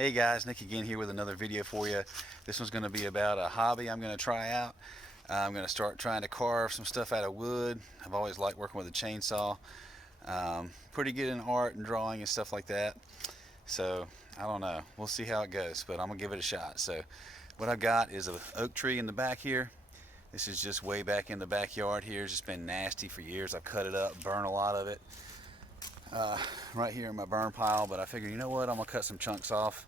Hey guys, Nick again here with another video for you. This one's going to be about a hobby I'm going to try out. I'm going to start trying to carve some stuff out of wood. I've always liked working with a chainsaw. Pretty good in art and drawing and stuff like that. So I don't know. We'll see how it goes, but I'm going to give it a shot. So what I've got is an oak tree in the back here. This is just way back in the backyard here. It's just been nasty for years. I've cut it up, burned a lot of it. Right here in my burn pile, but I figured, you know what, I'm gonna cut some chunks off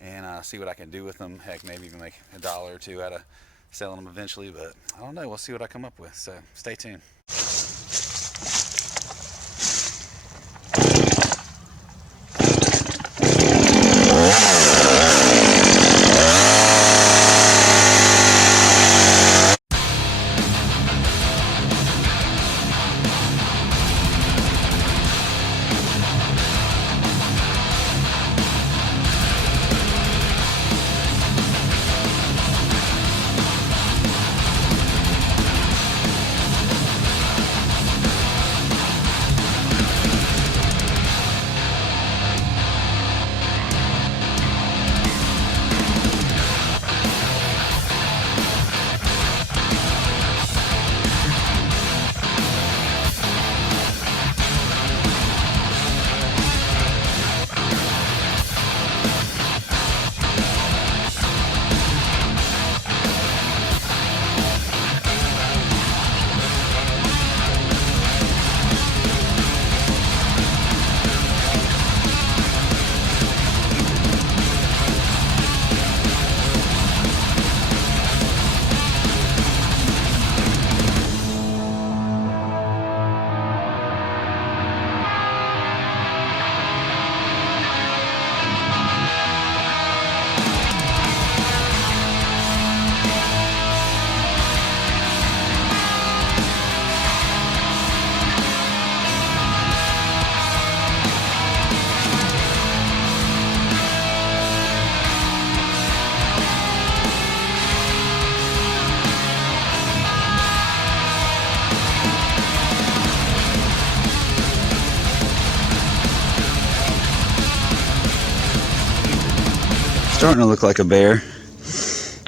and see what I can do with them. Heck, maybe even make $1 or $2 out of selling them eventually, but I don't know. We'll see what I come up with, so stay tuned. Starting to look like a bear.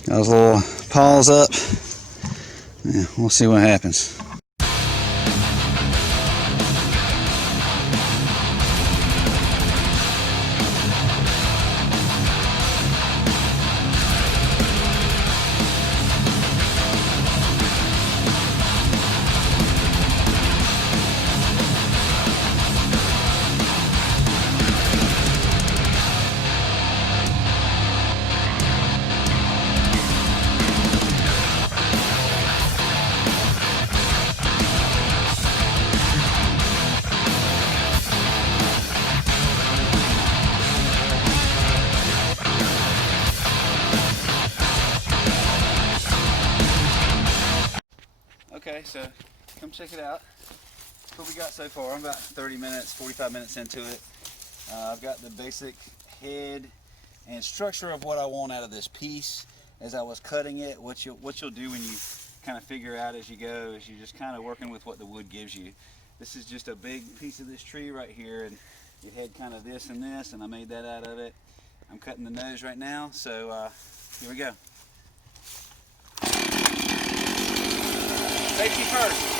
Got his little paws up. Yeah, we'll see what happens. Okay, so come check it out. That's what we got so far. I'm about 30 minutes, 45 minutes into it. I've got the basic head and structure of what I want out of this piece. As I was cutting it, what you'll do when you kind of figure out as you go is you're just kind of working with what the wood gives you. This is just a big piece of this tree right here, and it had kind of this and this, and I made that out of it. I'm cutting the nose right now, so here we go. Safety first.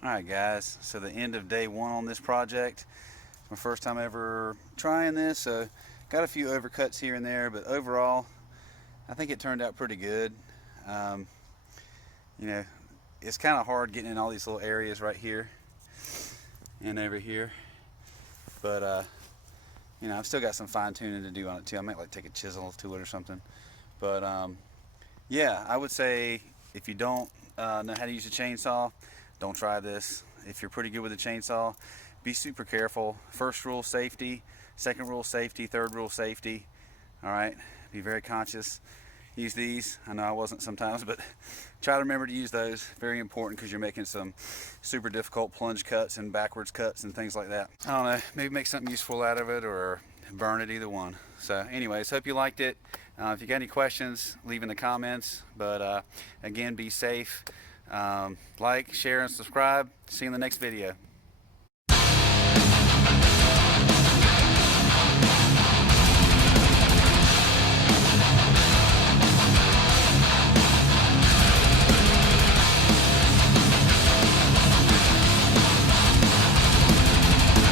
Alright guys, so the end of day one on this project. My first time ever trying this, so Got a few overcuts here and there, but overall I think it turned out pretty good. Um, you know, it's kind of hard getting in all these little areas right here and over here, but you know, I've still got some fine tuning to do on it too. I might like take a chisel to it or something, but yeah, I would say if you don't know how to use a chainsaw, don't try this. If you're pretty good with a chainsaw, be super careful. First rule, safety. Second rule, safety. Third rule, safety. All right, be very conscious. Use these. I know I wasn't sometimes, but try to remember to use those. Very important, because you're making some super difficult plunge cuts and backwards cuts and things like that. I don't know, maybe make something useful out of it or burn it, either one. So anyways, hope you liked it. If you got any questions, leave in the comments. But again, be safe. Like, share, and subscribe. See you in the next video.